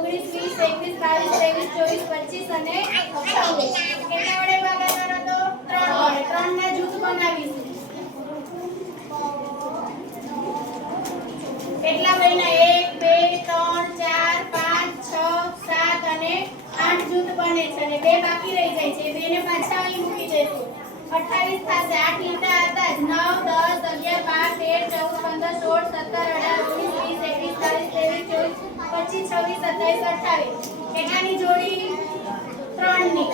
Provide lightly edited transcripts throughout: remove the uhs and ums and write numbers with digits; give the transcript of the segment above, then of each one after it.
19, 20, 21, 22, 23, 24, 25 અને 26. કેટલા વડે ભાગાકાર હતો? 3 વડે. 3 ના જૂથ બનાવીશું. કેટલા બન્યા? 1, 2, 3, 4, 5, 6, 7 અને 8 જૂથ બને છે અને 2 બાકી રહી જાય છે. 2 ને પાછા અહીં મૂકી દેશું. 28 થશે. 8 લીટા હતા 9, 10, 11, 12, 13, 14, 15, 16, 17, 18, 19, 20, 21, 22, 23, 24, 25, 26, 27, 28. કેટલાની જોડી? 3 ની.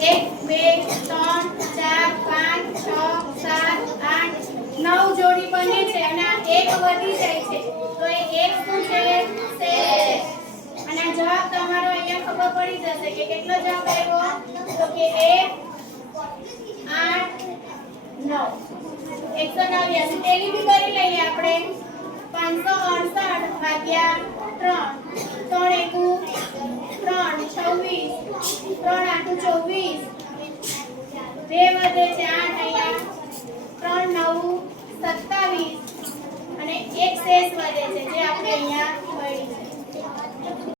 1, 2, 3, 4, 5, 6, 7, 8, 9 જોડી બને છે અને આ એક વધી જાય છે તો એ એક શું છે? શેષ છે. અને જવાબ તમારો અહીંયા ખબર પડી જશે કે કેટલો જવાબ આવ્યો તો કે 1, 8, 9. 189. તેલી બી કરી લઈએ આપણે. 568 ભાગ્યા 3. 3 એકુ 3, 26. 3 આઠું 24. 2 વધે છે 8 અહીંયા. 3 9 27 અને એક શેષ વધે છે જે આપણે અહીંયા મળી છે.